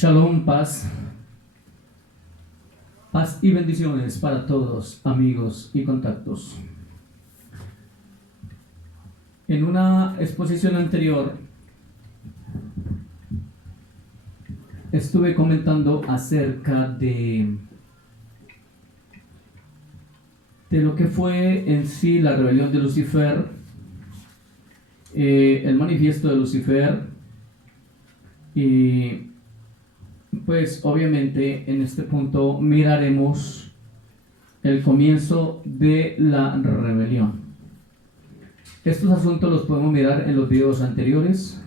Shalom, paz y bendiciones para todos, amigos y contactos. En una exposición anterior estuve comentando acerca de lo que fue en sí la rebelión de Lucifer, el manifiesto de Lucifer, y pues obviamente en este punto miraremos el comienzo de la rebelión. Estos asuntos los podemos mirar en los videos anteriores,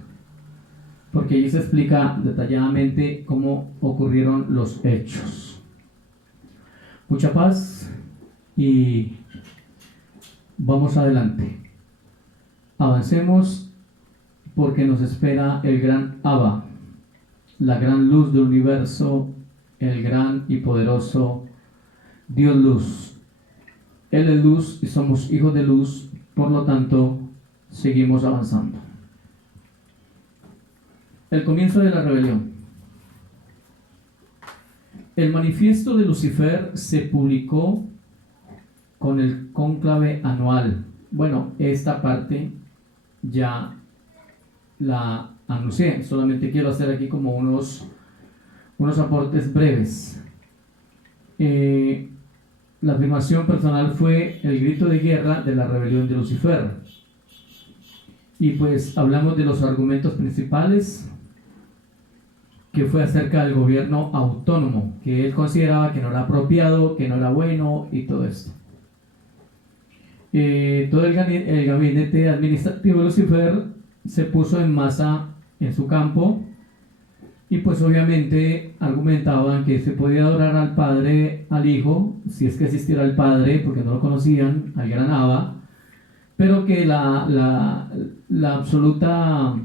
porque allí se explica detalladamente cómo ocurrieron los hechos. Mucha paz y vamos adelante. Avancemos porque nos espera el gran Abba, la gran luz del universo, el gran y poderoso Dios luz. Él es luz y somos hijos de luz, por lo tanto, seguimos avanzando. El comienzo de la rebelión. El manifiesto de Lucifer se publicó con el cónclave anual. Bueno, esta parte ya la anuncié, solamente quiero hacer aquí como unos aportes breves. La afirmación personal fue el grito de guerra de la rebelión de Lucifer. Y pues hablamos de los argumentos principales, que fue acerca del gobierno autónomo, que él consideraba que no era apropiado, que no era bueno y todo esto. Todo el gabinete administrativo de Lucifer se puso en masa en su campo y pues obviamente argumentaban que se podía adorar al Padre, al Hijo, si es que existiera el Padre, porque no lo conocían, al gran Abba, pero que la absoluta,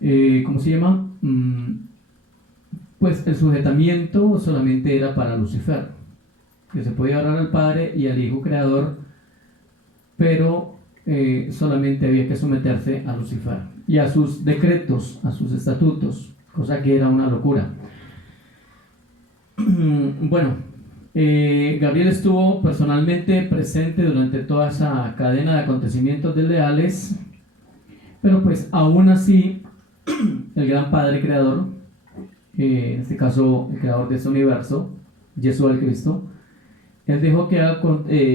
¿cómo se llama? Pues el sujetamiento solamente era para Lucifer, que se podía adorar al Padre y al Hijo Creador, pero solamente había que someterse a Lucifer y a sus decretos, a sus estatutos, cosa que era una locura. Bueno, Gabriel estuvo personalmente presente durante toda esa cadena de acontecimientos desleales, pero pues aún así el gran Padre Creador, en este caso el Creador de este universo, Yeshua el Cristo, él dejó que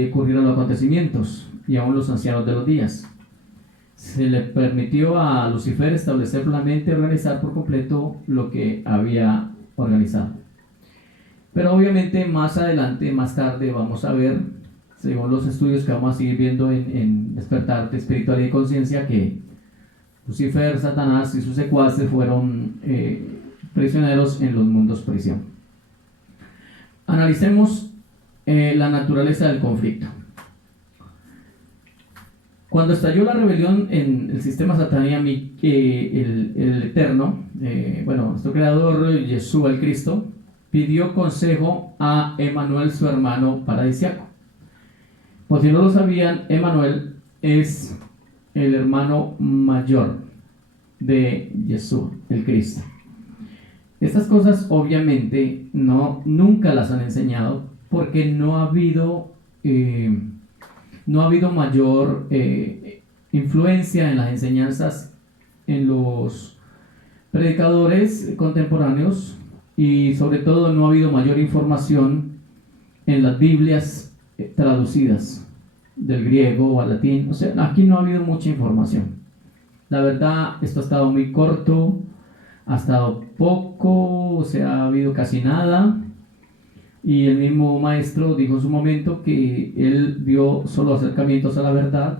ocurrieran los acontecimientos y aún los ancianos de los días. Se le permitió a Lucifer establecer plenamente y organizar por completo lo que había organizado. Pero obviamente más adelante, más tarde, vamos a ver, según los estudios que vamos a seguir viendo en Despertar de Espiritualidad y Conciencia, que Lucifer, Satanás y sus secuaces fueron prisioneros en los mundos prisión. Analicemos la naturaleza del conflicto. Cuando estalló la rebelión en el sistema satánico, el Eterno, nuestro creador, Yeshua el Cristo, pidió consejo a Emanuel, su hermano paradisiaco. Por si no lo sabían, Emanuel es el hermano mayor de Yeshua el Cristo. Estas cosas obviamente nunca las han enseñado, porque no ha habido mayor influencia en las enseñanzas en los predicadores contemporáneos, y sobre todo no ha habido mayor información en las Biblias traducidas del griego o al latín. O sea, aquí no ha habido mucha información. La verdad, esto ha estado muy corto, ha estado poco, o sea, ha habido casi nada. Y el mismo maestro dijo en su momento que él vio solo acercamientos a la verdad,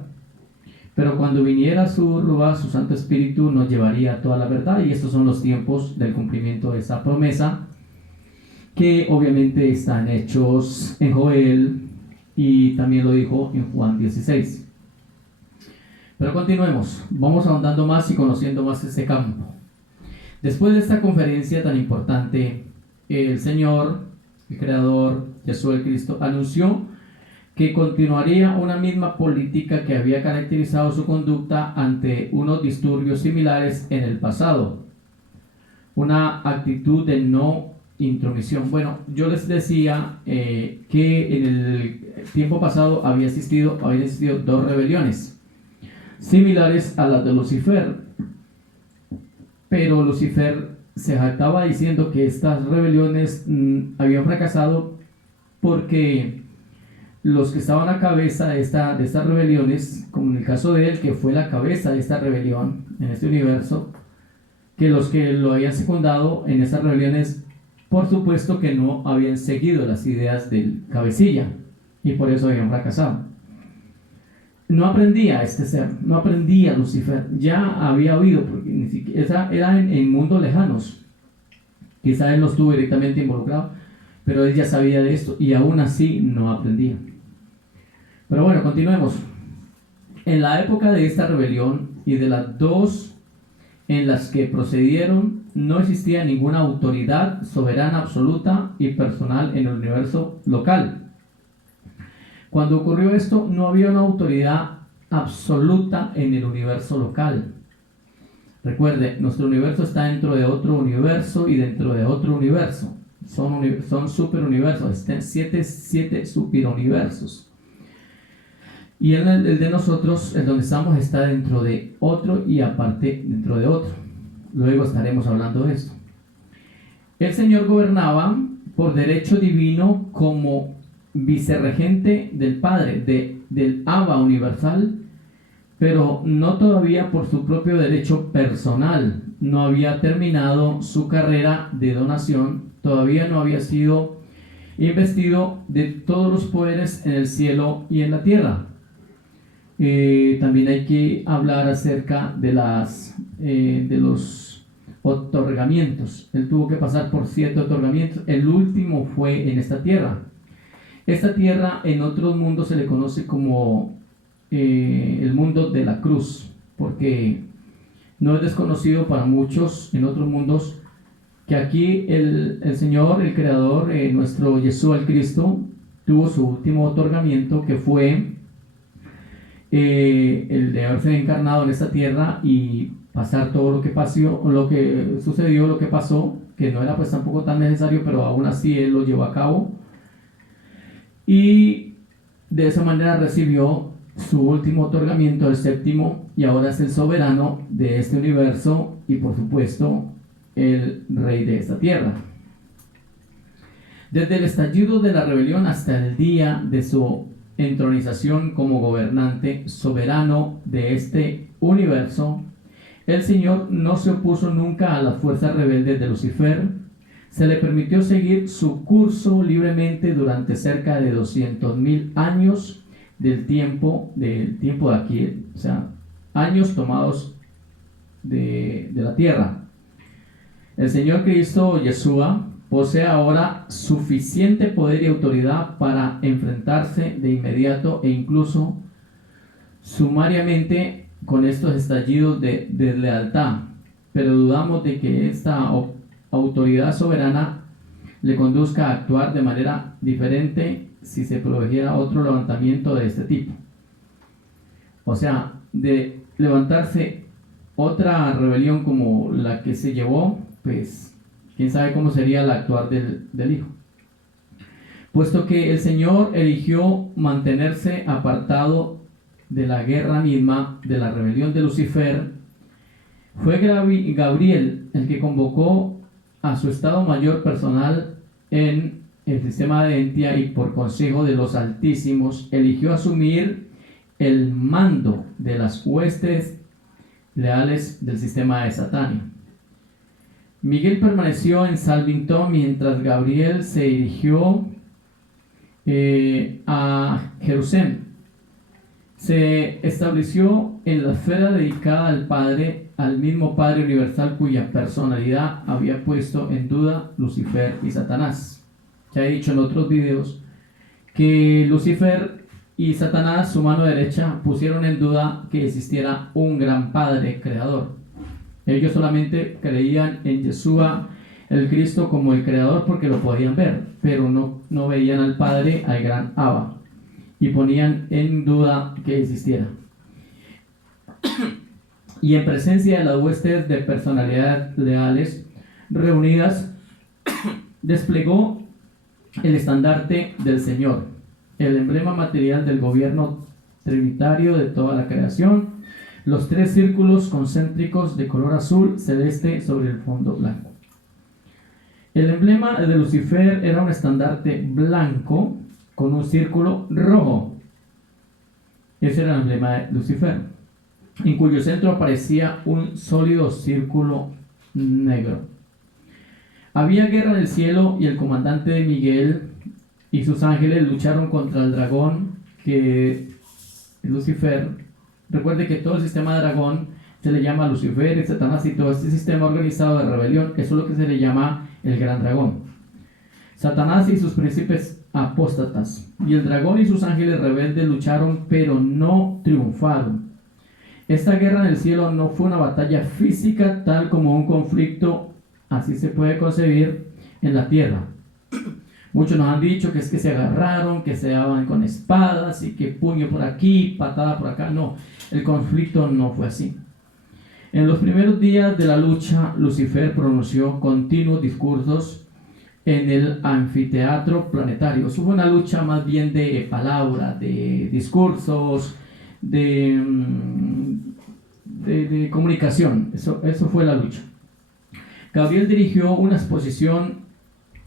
pero cuando viniera su Ruach, su Santo Espíritu, nos llevaría a toda la verdad, y estos son los tiempos del cumplimiento de esa promesa, que obviamente están hechos en Joel y también lo dijo en Juan 16. Pero continuemos, vamos ahondando más y conociendo más este campo. Después de esta conferencia tan importante, el Señor, el Creador, Yeshua el Cristo, anunció que continuaría una misma política que había caracterizado su conducta ante unos disturbios similares en el pasado. una actitud de no intromisión. Bueno, yo les decía que en el tiempo pasado habían existido dos rebeliones similares a las de Lucifer, pero Lucifer se jactaba diciendo que estas rebeliones habían fracasado porque los que estaban a cabeza de estas rebeliones, como en el caso de él, que fue la cabeza de esta rebelión en este universo, que los que lo habían secundado en esas rebeliones, por supuesto que no habían seguido las ideas del cabecilla y por eso habían fracasado. No aprendía este ser, no aprendía Lucifer, ya había oído, porque ni siquiera era en mundos lejanos, quizá él no estuvo directamente involucrado, pero él ya sabía de esto y aún así no aprendía. Pero bueno, continuemos. En la época de esta rebelión y de las dos en las que procedieron, no existía ninguna autoridad soberana absoluta y personal en el universo local. Cuando ocurrió esto, no había una autoridad absoluta en el universo local. Recuerde, nuestro universo está dentro de otro universo y dentro de otro universo. Son superuniversos, siete superuniversos. Y el de nosotros, el donde estamos, está dentro de otro y aparte dentro de otro. Luego estaremos hablando de esto. El Señor gobernaba por derecho divino como vicerregente del Padre, del Abba universal, pero no todavía por su propio derecho personal. No había terminado su carrera de donación, todavía no había sido investido de todos los poderes en el cielo y en la tierra. También hay que hablar acerca de los otorgamientos. Él tuvo que pasar por 7 otorgamientos. El último fue en esta tierra. Esta tierra en otros mundos se le conoce como el mundo de la cruz, porque no es desconocido para muchos en otros mundos que aquí el Señor, el Creador, nuestro Yeshua el Cristo, tuvo su último otorgamiento, que fue el de haberse encarnado en esta tierra y pasar todo lo que pasó, lo que sucedió, lo que pasó, que no era pues tampoco tan necesario, pero aún así Él lo llevó a cabo. Y de esa manera recibió su último otorgamiento, el séptimo, y ahora es el soberano de este universo y por supuesto el rey de esta tierra. Desde el estallido de la rebelión hasta el día de su entronización como gobernante soberano de este universo, el Señor no se opuso nunca a las fuerzas rebeldes de Lucifer. Se le permitió seguir su curso libremente durante cerca de 200,000 años del tiempo de aquí, o sea, años tomados de la tierra. El Señor Cristo, Yeshua, posee ahora suficiente poder y autoridad para enfrentarse de inmediato e incluso sumariamente con estos estallidos de deslealtad, pero dudamos de que esta autoridad soberana le conduzca a actuar de manera diferente si se produjera otro levantamiento de este tipo. O sea, de levantarse otra rebelión como la que se llevó, pues quién sabe cómo sería el actuar del Hijo. Puesto que el Señor eligió mantenerse apartado de la guerra misma, de la rebelión de Lucifer, fue Gabriel el que convocó a su Estado Mayor personal en el sistema de Entia y por consejo de los Altísimos eligió asumir el mando de las huestes leales del sistema de Satania. Miguel permaneció en Salvington mientras Gabriel se dirigió a Jerusalén. Se estableció en la esfera dedicada al Padre, al mismo Padre universal cuya personalidad había puesto en duda Lucifer y Satanás. Ya he dicho en otros videos que Lucifer y Satanás, su mano derecha, pusieron en duda que existiera un gran Padre creador. Ellos solamente creían en Yeshua el Cristo como el creador porque lo podían ver, pero no veían al Padre, al gran Abba, y ponían en duda que existiera. Y en presencia de las huestes de personalidades leales, reunidas, desplegó el estandarte del Señor, el emblema material del gobierno trinitario de toda la creación, los 3 círculos concéntricos de color azul celeste sobre el fondo blanco. El emblema de Lucifer era un estandarte blanco con un círculo rojo. Ese era el emblema de Lucifer, en cuyo centro aparecía un sólido círculo negro. Había guerra en el cielo y el comandante de Miguel y sus ángeles lucharon contra el dragón, que Lucifer. Recuerde que todo el sistema de dragón se le llama Lucifer y Satanás, y todo este sistema organizado de rebelión, eso es lo que se le llama el gran dragón. Satanás y sus príncipes apóstatas, y el dragón y sus ángeles rebeldes lucharon, pero no triunfaron. Esta guerra en el cielo no fue una batalla física tal como un conflicto, así se puede concebir, en la tierra. Muchos nos han dicho que es que se agarraron, que se daban con espadas y que puño por aquí, patada por acá. No, el conflicto no fue así. En los primeros días de la lucha, Lucifer pronunció continuos discursos en el anfiteatro planetario. Eso fue una lucha más bien de palabra, de discursos, de comunicación. Eso fue la lucha. Gabriel dirigió una exposición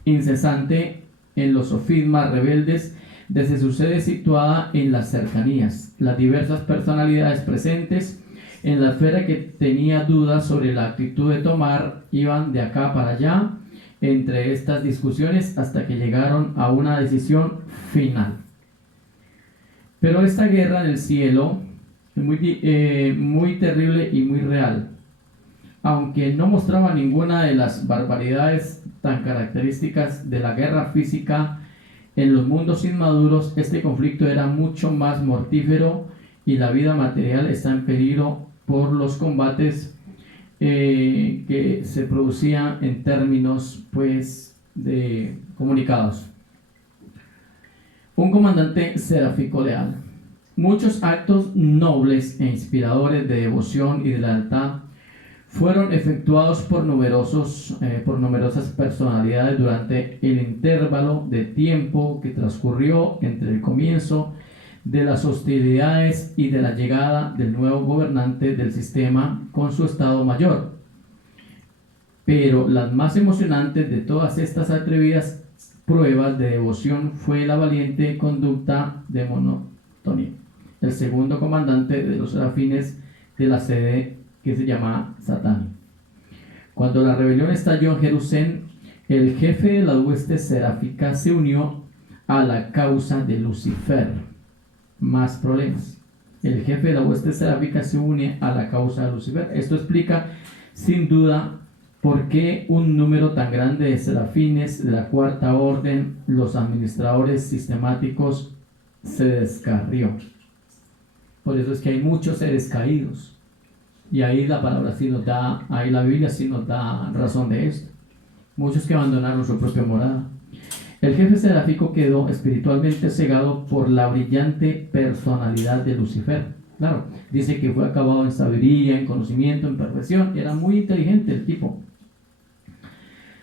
incesante en los sofismas rebeldes desde su sede situada en las cercanías. Las diversas personalidades presentes en la esfera que tenía dudas sobre la actitud de tomar iban de acá para allá entre estas discusiones hasta que llegaron a una decisión final. Pero esta guerra en el cielo es muy terrible y muy real. Aunque no mostraba ninguna de las barbaridades tan características de la guerra física en los mundos inmaduros, este conflicto era mucho más mortífero y la vida material está en peligro por los combates que se producían en términos de comunicados. Un comandante serafíco leal. Muchos actos nobles e inspiradores de devoción y de lealtad fueron efectuados por numerosas personalidades durante el intervalo de tiempo que transcurrió entre el comienzo de las hostilidades y de la llegada del nuevo gobernante del sistema con su Estado Mayor. Pero las más emocionantes de todas estas atrevidas pruebas de devoción fue la valiente conducta de Monotonía, el segundo comandante de los serafines de la sede que se llama Satán. Cuando la rebelión estalló en Jerusalén, el jefe de la hueste seráfica se unió a la causa de Lucifer. Más problemas. El jefe de la hueste seráfica se une a la causa de Lucifer. Esto explica sin duda por qué un número tan grande de serafines de la cuarta orden, los administradores sistemáticos, se descarrió. Por eso es que hay muchos seres caídos. Y ahí la palabra sí nos da, ahí la Biblia sí nos da razón de esto. Muchos que abandonaron su propia morada. El jefe seráfico quedó espiritualmente cegado por la brillante personalidad de Lucifer. Claro, dice que fue acabado en sabiduría, en conocimiento, en perfección. Era muy inteligente el tipo.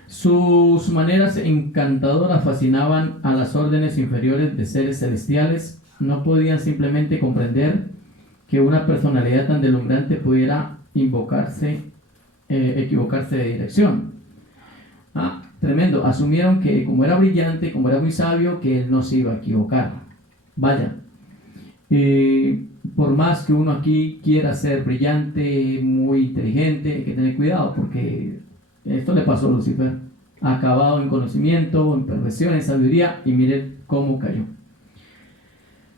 Sus maneras encantadoras fascinaban a las órdenes inferiores de seres celestiales. No podían simplemente comprender que una personalidad tan deslumbrante pudiera equivocarse de dirección. Tremendo. Asumieron que como era brillante, como era muy sabio, que él no se iba a equivocar. Vaya, por más que uno aquí quiera ser brillante, muy inteligente, hay que tener cuidado, porque esto le pasó a Lucifer. Acabado en conocimiento, en perfección, en sabiduría, y miren cómo cayó.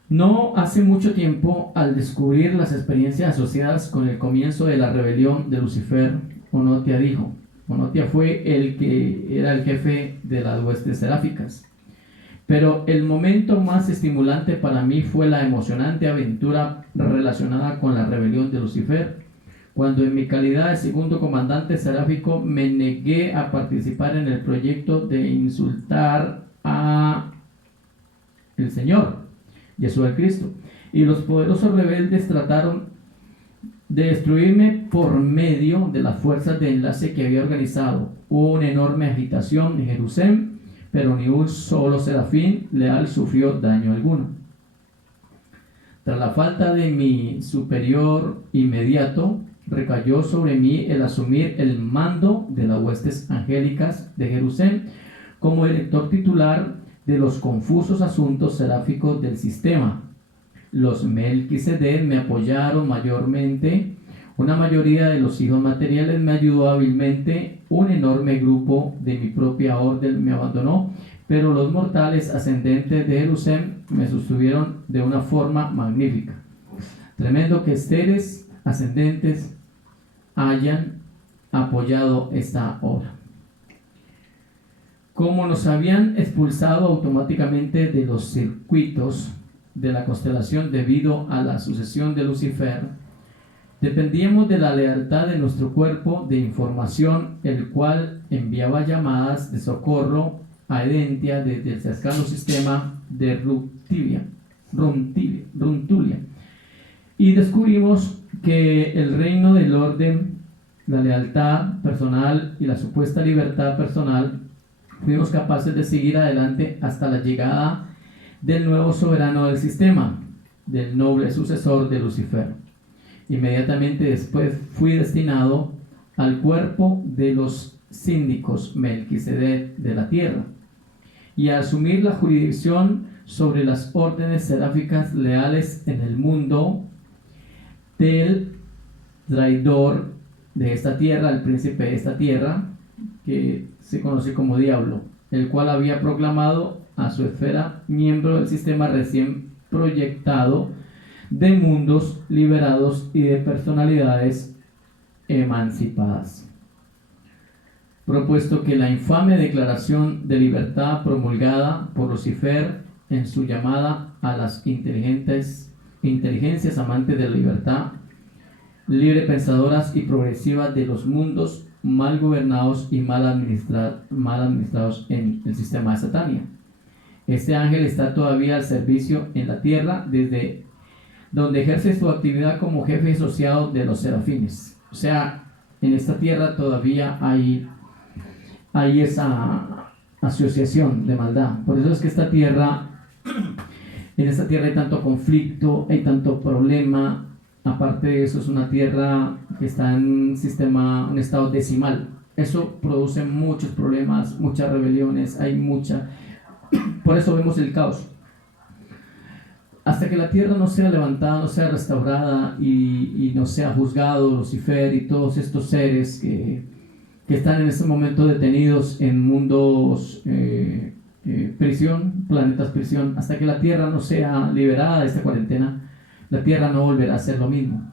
No hace mucho tiempo, al descubrir las experiencias asociadas con el comienzo de la rebelión de Lucifer, Onotia dijo, Onotia fue el que era el jefe de las huestes seráficas, pero el momento más estimulante para mí fue la emocionante aventura relacionada con la rebelión de Lucifer, cuando en mi calidad de segundo comandante seráfico me negué a participar en el proyecto de insultar a el Señor, Jesús el Cristo, y los poderosos rebeldes trataron de destruirme por medio de las fuerzas de enlace que había organizado. Hubo una enorme agitación en Jerusalén, pero ni un solo serafín leal sufrió daño alguno. Tras la falta de mi superior inmediato, recayó sobre mí el asumir el mando de las huestes angélicas de Jerusalén como director titular de los confusos asuntos seráficos del sistema. Los Melquisedec me apoyaron mayormente, una mayoría de los hijos materiales me ayudó hábilmente, un enorme grupo de mi propia orden me abandonó, pero los mortales ascendentes de Jerusalén me sostuvieron de una forma magnífica. Tremendo que seres ascendentes hayan apoyado esta obra. Como nos habían expulsado automáticamente de los circuitos de la constelación debido a la sucesión de Lucifer, dependíamos de la lealtad de nuestro cuerpo de información, el cual enviaba llamadas de socorro a Edentia desde el cercano sistema de Runtulia. Y descubrimos que el reino del orden, la lealtad personal y la supuesta libertad personal, fuimos capaces de seguir adelante hasta la llegada del nuevo soberano del sistema, del noble sucesor de Lucifer. Inmediatamente después fui destinado al cuerpo de los síndicos Melquisedec de la tierra y a asumir la jurisdicción sobre las órdenes seráficas leales en el mundo del traidor de esta tierra, el príncipe de esta tierra, que se conoce como Diablo, el cual había proclamado a su esfera miembro del sistema recién proyectado de mundos liberados y de personalidades emancipadas. Propuesto que la infame declaración de libertad promulgada por Lucifer en su llamada a las inteligencias amantes de la libertad, libre pensadoras y progresivas de los mundos mal gobernados y mal administrados en el sistema de Satania. Este ángel está todavía al servicio en la tierra, desde donde ejerce su actividad como jefe asociado de los serafines. O sea, en esta tierra todavía hay esa asociación de maldad. Por eso es que en esta tierra hay tanto conflicto, hay tanto problema. Aparte de eso, es una tierra que está en un estado decimal. Eso produce muchos problemas, muchas rebeliones, por eso vemos el caos. Hasta que la tierra no sea levantada, no sea restaurada y no sea juzgado Lucifer y todos estos seres que están en este momento detenidos en mundos prisión, planetas prisión, hasta que la tierra no sea liberada de esta cuarentena, la tierra no volverá a ser lo mismo.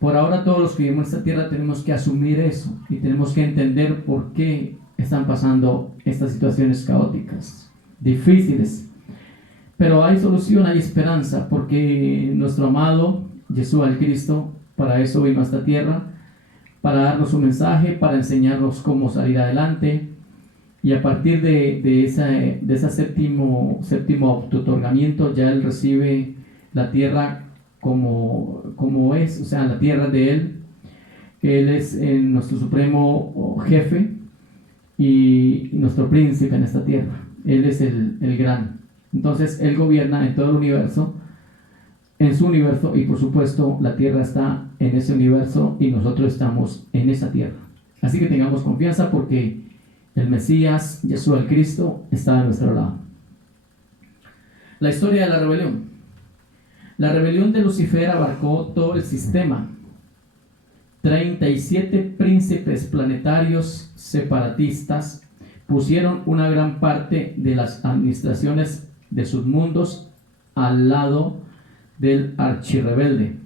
Por ahora todos los que vivimos en esta tierra tenemos que asumir eso y tenemos que entender por qué están pasando estas situaciones caóticas, difíciles. Pero hay solución, hay esperanza, porque nuestro amado Jesús el Cristo para eso vino a esta tierra, para darnos un mensaje, para enseñarnos cómo salir adelante. Y a partir de ese séptimo auto-otorgamiento, ya Él recibe la tierra como es, o sea, la tierra de Él. Él es nuestro supremo jefe y nuestro príncipe en esta tierra. Él es el gran. Entonces, Él gobierna en todo el universo, en su universo, y por supuesto, la tierra está en ese universo y nosotros estamos en esa tierra. Así que tengamos confianza porque el Mesías, Jesús el Cristo, está a nuestro lado. La historia de la rebelión. La rebelión de Lucifer abarcó todo el sistema. 37 príncipes planetarios separatistas pusieron una gran parte de las administraciones de sus mundos al lado del archirrebelde.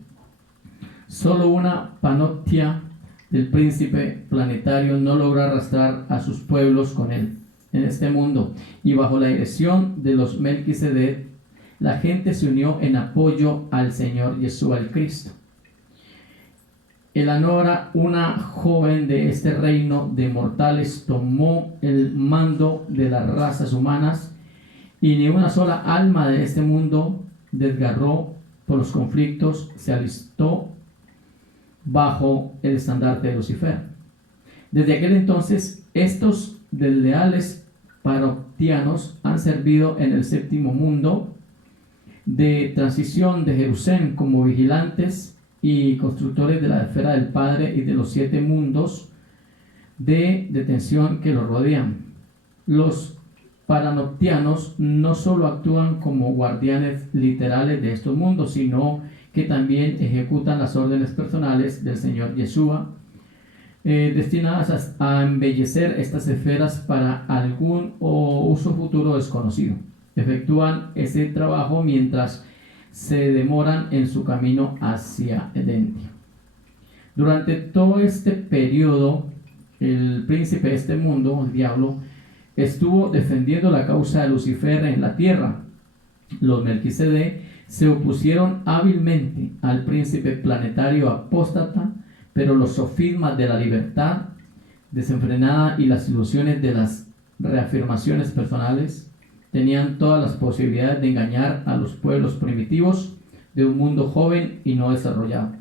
Solo una panoptia del príncipe planetario no logró arrastrar a sus pueblos con él en este mundo, y bajo la dirección de los Melquisedec, la gente se unió en apoyo al Señor Jesús el Cristo. Eleanora, una joven de este reino de mortales, tomó el mando de las razas humanas, y ni una sola alma de este mundo desgarró por los conflictos, se alistó bajo el estandarte de Lucifer. Desde aquel entonces, estos desleales paroctianos han servido en el séptimo mundo de transición de Jerusalén como vigilantes y constructores de la esfera del Padre y de los 7 mundos de detención que lo rodean. Los paranoctianos no solo actúan como guardianes literales de estos mundos, sino que también ejecutan las órdenes personales del Señor Yeshua, destinadas a embellecer estas esferas para algún uso futuro desconocido. Efectúan ese trabajo mientras se demoran en su camino hacia Edén. Durante todo este periodo, el príncipe de este mundo, el diablo, estuvo defendiendo la causa de Lucifer en la tierra. Los Melquisedec se opusieron hábilmente al príncipe planetario apóstata, pero los sofismas de la libertad desenfrenada y las ilusiones de las reafirmaciones personales tenían todas las posibilidades de engañar a los pueblos primitivos de un mundo joven y no desarrollado.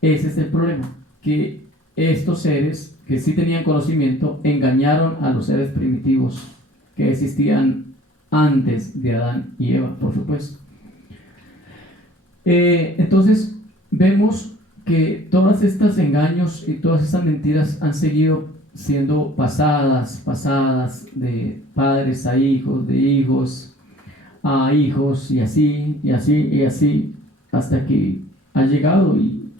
Ese es el problema, que estos seres que sí tenían conocimiento engañaron a los seres primitivos que existían antes de Adán y Eva, por supuesto. Entonces vemos que todos estos engaños y todas estas mentiras han seguido siendo pasadas de padres a hijos, de hijos a hijos, y así, hasta que ha llegado y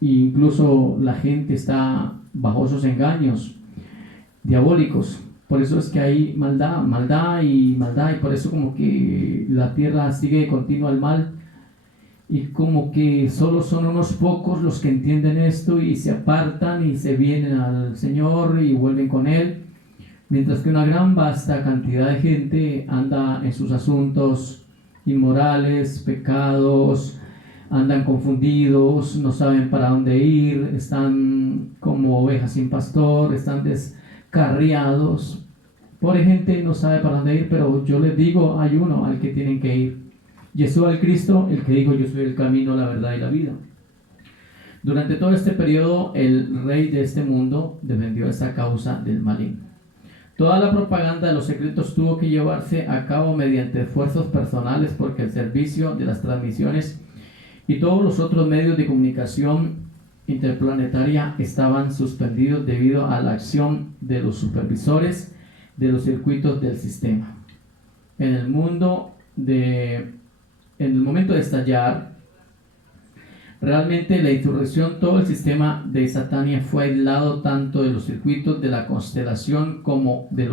incluso la gente está bajo esos engaños diabólicos. Por eso es que hay maldad y por eso como que la tierra sigue de continuo al mal, y como que solo son unos pocos los que entienden esto y se apartan y se vienen al Señor y vuelven con Él, mientras que una gran vasta cantidad de gente anda en sus asuntos inmorales, pecados, andan confundidos, no saben para dónde ir, están como ovejas sin pastor, están descarriados. Pobre gente, no sabe para dónde ir, pero yo les digo, hay uno al que tienen que ir. Yeshua el Cristo, el que dijo: yo soy el camino, la verdad y la vida. Durante todo este periodo, el rey de este mundo defendió esa causa del maligno. Toda la propaganda de los secretos tuvo que llevarse a cabo mediante esfuerzos personales, porque el servicio de las transmisiones y todos los otros medios de comunicación interplanetaria estaban suspendidos debido a la acción de los supervisores de los circuitos del sistema. En el momento de estallar realmente la insurrección, todo el sistema de Satania fue aislado tanto de los circuitos de la constelación como del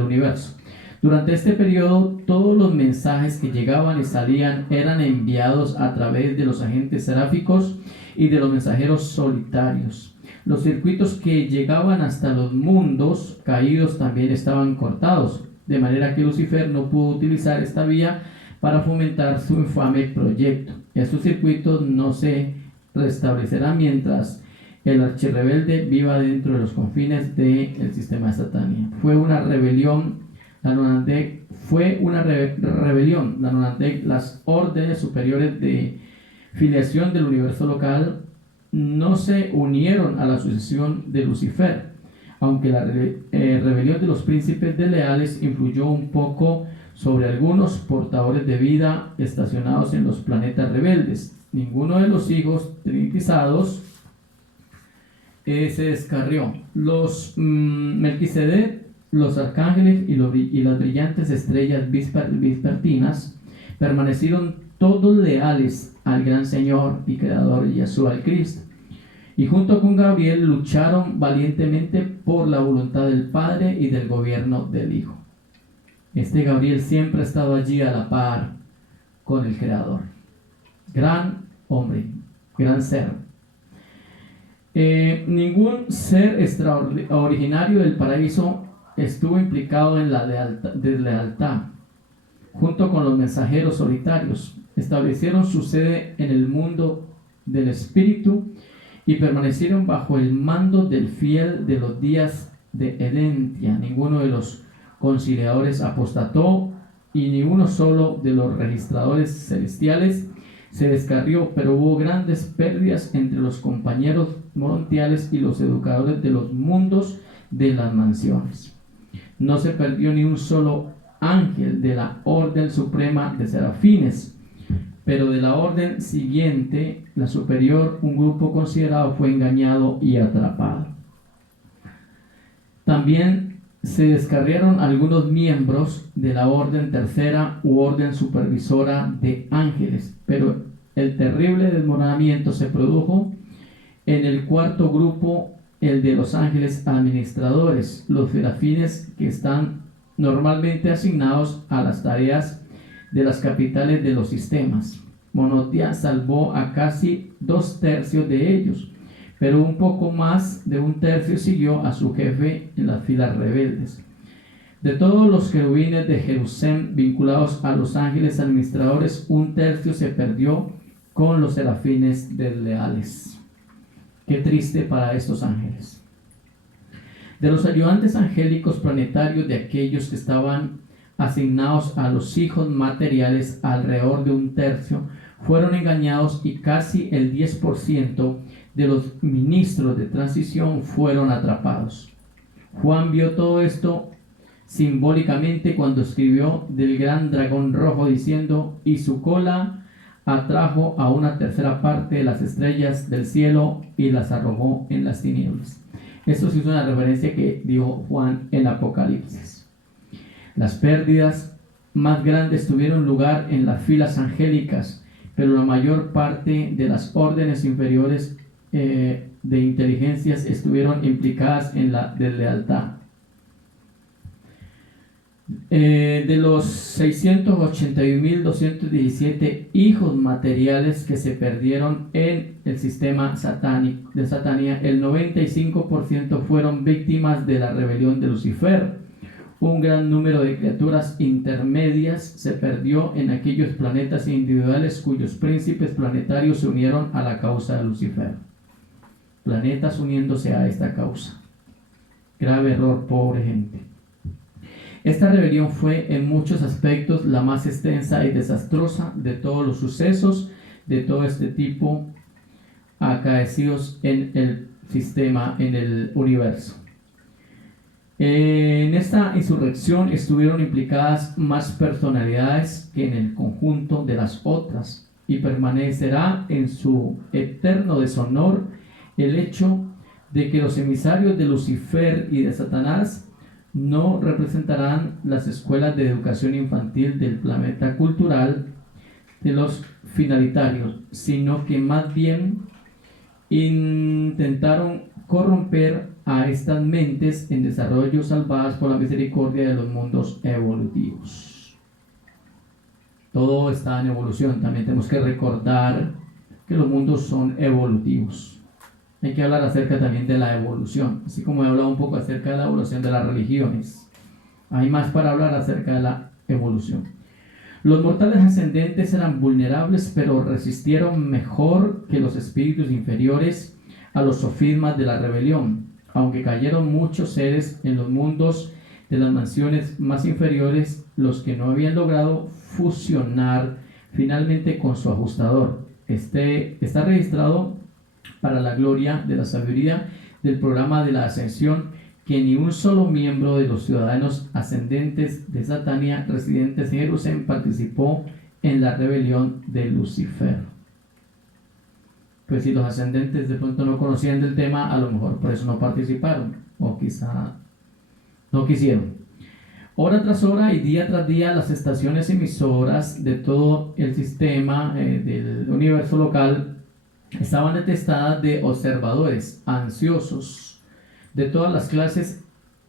universo. Durante este periodo, todos los mensajes que llegaban y salían eran enviados a través de los agentes seráficos y de los mensajeros solitarios. Los circuitos que llegaban hasta los mundos caídos también estaban cortados, de manera que Lucifer no pudo utilizar esta vía para fomentar su infame proyecto. Estos circuitos no se restablecerán mientras el archirrebelde viva dentro de los confines del sistema de Satania. Fue una rebelión, la Nonantec, las órdenes superiores de filiación del universo local no se unieron a la sucesión de Lucifer, aunque la rebelión de los príncipes desleales influyó un poco sobre algunos portadores de vida estacionados en los planetas rebeldes. Ninguno de los hijos trinitizados se descarrió. Los Melquisedec, los arcángeles y las brillantes estrellas vespertinas permanecieron todos leales al gran Señor y Creador Yeshua el Cristo, y junto con Gabriel lucharon valientemente por la voluntad del Padre y del gobierno del Hijo. Este Gabriel siempre ha estado allí a la par con el Creador. Gran hombre, gran ser. Ningún ser extraordinario del paraíso estuvo implicado en la deslealtad. Junto con los mensajeros solitarios, establecieron su sede en el mundo del espíritu y permanecieron bajo el mando del fiel de los días de Edentia. Ninguno de los conciliadores apostató, y ni uno solo de los registradores celestiales se descarrió, pero hubo grandes pérdidas entre los compañeros morontiales y los educadores de los mundos de las mansiones. No se perdió ni un solo ángel de la orden suprema de serafines, pero de la orden siguiente, la superior, un grupo considerado fue engañado y atrapado. También se descarriaron algunos miembros de la orden tercera u orden supervisora de ángeles, pero el terrible desmoronamiento se produjo en el cuarto grupo, el de los ángeles administradores, los serafines, que están normalmente asignados a las tareas de las capitales de los sistemas. Monotia salvó a casi 2/3 de ellos, pero un poco más de 1/3 siguió a su jefe en las filas rebeldes. De todos los querubines de Jerusalén vinculados a los ángeles administradores, 1/3 se perdió con los serafines desleales. Qué triste para estos ángeles. De los ayudantes angélicos planetarios, de aquellos que estaban asignados a los hijos materiales, alrededor de 1/3 fueron engañados y casi el 10% de los ministros de transición fueron atrapados. Juan vio todo esto simbólicamente cuando escribió del gran dragón rojo diciendo: y su cola atrajo a 1/3 parte de las estrellas del cielo y las arrojó en las tinieblas. Esto sí es una referencia que dijo Juan en Apocalipsis. Las pérdidas más grandes tuvieron lugar en las filas angélicas, pero la mayor parte de las órdenes inferiores de inteligencias estuvieron implicadas en la deslealtad. De los 681.217 hijos materiales que se perdieron en el sistema satánico de Satania, el 95% fueron víctimas de la rebelión de Lucifer. Un gran número de criaturas intermedias se perdió en aquellos planetas individuales cuyos príncipes planetarios se unieron a la causa de Lucifer. Planetas uniéndose a esta causa. Grave error, pobre gente. Esta rebelión fue en muchos aspectos la más extensa y desastrosa de todos los sucesos de todo este tipo acaecidos en el sistema, en el universo. En esta insurrección estuvieron implicadas más personalidades que en el conjunto de las otras, y permanecerá en su eterno deshonor el hecho de que los emisarios de Lucifer y de Satanás no representarán las escuelas de educación infantil del planeta cultural de los finalitarios, sino que más bien intentaron corromper a estas mentes en desarrollo salvadas por la misericordia de los mundos evolutivos. Todo está en evolución. También tenemos que recordar que los mundos son evolutivos. Hay que hablar acerca también de la evolución, así como he hablado un poco acerca de la evolución de las religiones. Hay más para hablar acerca de la evolución. Los mortales ascendentes eran vulnerables, pero resistieron mejor que los espíritus inferiores a los sofismas de la rebelión. Aunque cayeron muchos seres en los mundos de las mansiones más inferiores, los que no habían logrado fusionar finalmente con su ajustador. Está registrado para la gloria de la sabiduría del programa de la ascensión que ni un solo miembro de los ciudadanos ascendentes de Satania residentes en Jerusalén participó en la rebelión de Lucifer. Pues si los ascendentes de pronto no conocían del tema, a lo mejor por eso no participaron, o quizá no quisieron. Hora tras hora y día tras día, las estaciones emisoras de todo el sistema del universo local estaban atestadas de observadores ansiosos de todas las clases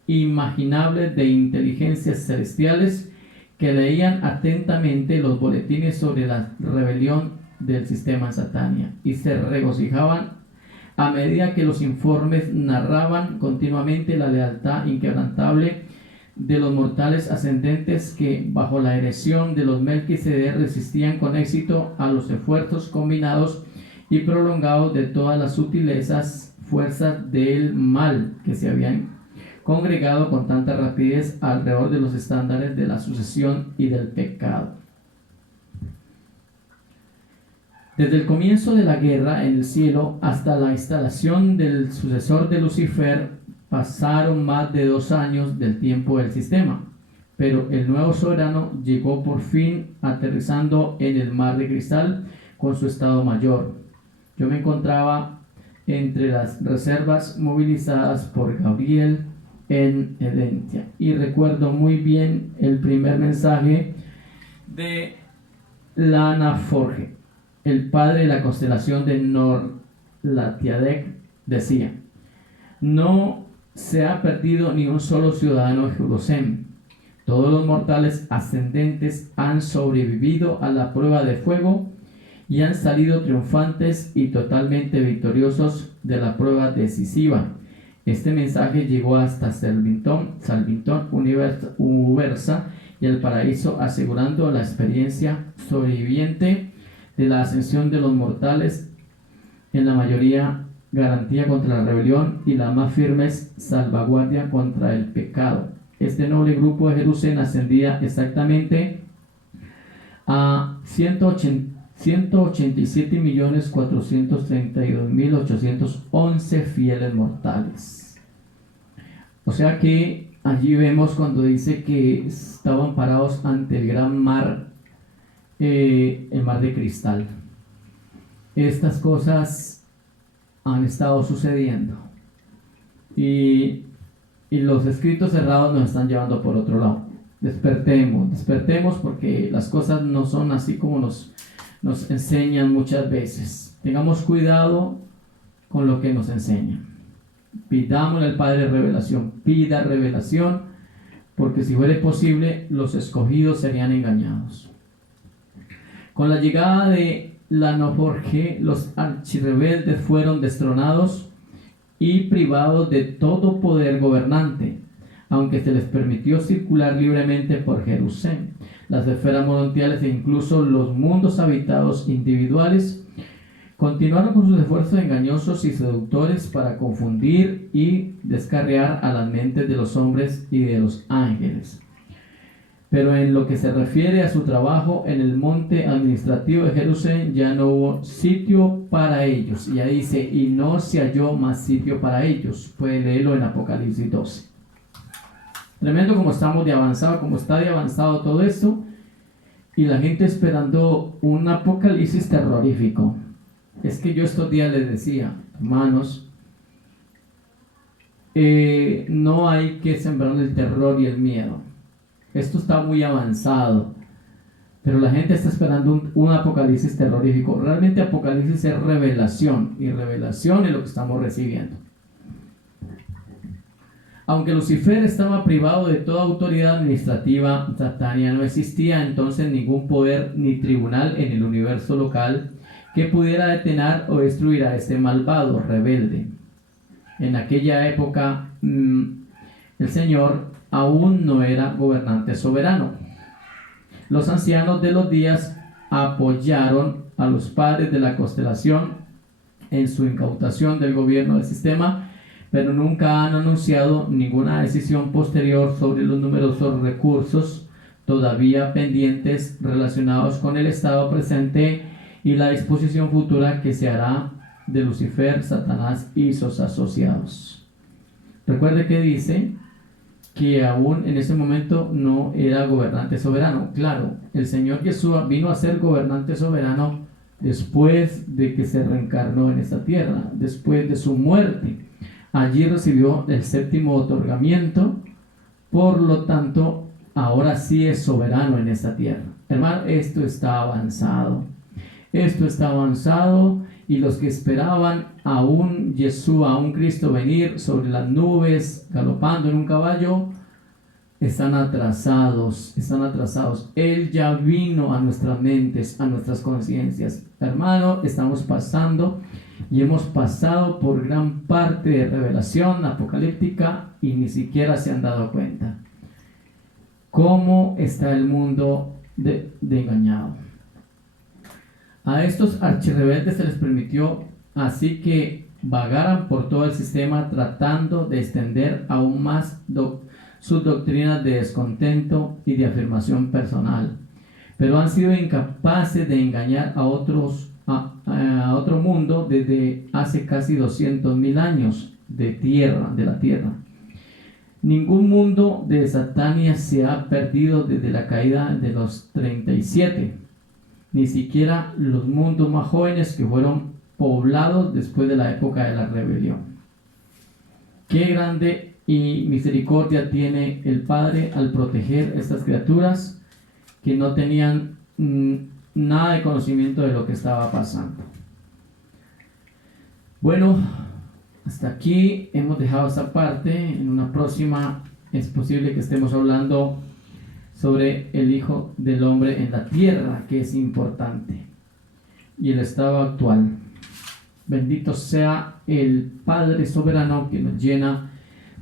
imaginables de inteligencias celestiales que leían atentamente los boletines sobre la rebelión del sistema en Satania y se regocijaban a medida que los informes narraban continuamente la lealtad inquebrantable de los mortales ascendentes que bajo la erección de los Melquisedec resistían con éxito a los esfuerzos combinados y prolongados de todas las sutilezas fuerzas del mal que se habían congregado con tanta rapidez alrededor de los estándares de la sucesión y del pecado. Desde el comienzo de la guerra en el cielo hasta la instalación del sucesor de Lucifer pasaron más de 2 años del tiempo del sistema, pero el nuevo soberano llegó por fin aterrizando en el mar de cristal con su estado mayor. Yo me encontraba entre las reservas movilizadas por Gabriel en Edentia y recuerdo muy bien el primer mensaje de Lana Forge, el padre de la constelación de Norlatiadec. Decía: no se ha perdido ni un solo ciudadano de Jerusalén. Todos los mortales ascendentes han sobrevivido a la prueba de fuego y han salido triunfantes y totalmente victoriosos de la prueba decisiva. Este mensaje llegó hasta Salvington, Ubersa y el paraíso, asegurando la experiencia sobreviviente de la ascensión de los mortales, en la mayoría garantía contra la rebelión y la más firme salvaguardia contra el pecado. Este noble grupo de Jerusalén ascendía exactamente a 187.432.811 fieles mortales. O sea que allí vemos cuando dice que estaban parados ante el gran mar, el mar de cristal. Estas cosas han estado sucediendo y los escritos cerrados nos están llevando por otro lado. Despertemos porque las cosas no son así como nos enseñan muchas veces. Tengamos cuidado con lo que nos enseñan. Pidámosle al Padre revelación, pida revelación, porque si fuera posible los escogidos serían engañados. Con la llegada de Lana Forge, los archirrebeldes fueron destronados y privados de todo poder gobernante, aunque se les permitió circular libremente por Jerusalén, las esferas mundiales e incluso los mundos habitados individuales. Continuaron con sus esfuerzos engañosos y seductores para confundir y descarriar a las mentes de los hombres y de los ángeles. Pero en lo que se refiere a su trabajo en el monte administrativo de Jerusalén, ya no hubo sitio para ellos. Y ya dice: y no se halló más sitio para ellos. Puede leerlo en Apocalipsis 12. Tremendo como estamos de avanzado, como está de avanzado todo esto. Y la gente esperando un apocalipsis terrorífico. Es que yo estos días les decía, hermanos, no hay que sembrar el terror y el miedo. Esto está muy avanzado, pero la gente está esperando un apocalipsis terrorífico. Realmente apocalipsis es revelación, y revelación es lo que estamos recibiendo. Aunque Lucifer estaba privado de toda autoridad administrativa satania, no existía entonces ningún poder ni tribunal en el universo local que pudiera detener o destruir a este malvado rebelde. En aquella época, el Señor aún no era gobernante soberano. Los ancianos de los días apoyaron a los padres de la constelación en su incautación del gobierno del sistema, pero nunca han anunciado ninguna decisión posterior sobre los numerosos recursos todavía pendientes relacionados con el estado presente y la disposición futura que se hará de Lucifer, Satanás y sus asociados. Recuerde que dice que aún en ese momento no era gobernante soberano. Claro, el Señor Yeshua vino a ser gobernante soberano después de que se reencarnó en esta tierra, después de su muerte. Allí recibió el 7º otorgamiento, por lo tanto, ahora sí es soberano en esta tierra. Hermano, esto está avanzado. Esto está avanzado, y los que esperaban a un Yeshua, a un Cristo venir sobre las nubes, galopando en un caballo, están atrasados. Él ya vino a nuestras mentes, a nuestras conciencias. Hermano, estamos pasando y hemos pasado por gran parte de revelación apocalíptica y ni siquiera se han dado cuenta. ¿Cómo está el mundo de engañado? A estos archirrebeldes se les permitió así que vagaran por todo el sistema tratando de extender aún más sus doctrinas de descontento y de afirmación personal, pero han sido incapaces de engañar a otros a otro mundo desde hace casi 200.000 años de la tierra. Ningún mundo de Satania se ha perdido desde la caída de los 37, ni siquiera los mundos más jóvenes que fueron poblados después de la época de la rebelión. Qué grande y misericordia tiene el Padre al proteger estas criaturas que no tenían nada de conocimiento de lo que estaba pasando. Bueno, hasta aquí hemos dejado esta parte. En una próxima es posible que estemos hablando sobre el Hijo del Hombre en la tierra, que es importante, y el estado actual. Bendito sea el Padre soberano que nos llena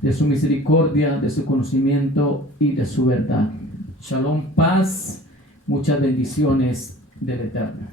de su misericordia, de su conocimiento y de su verdad. Shalom, paz, muchas bendiciones del Eterno.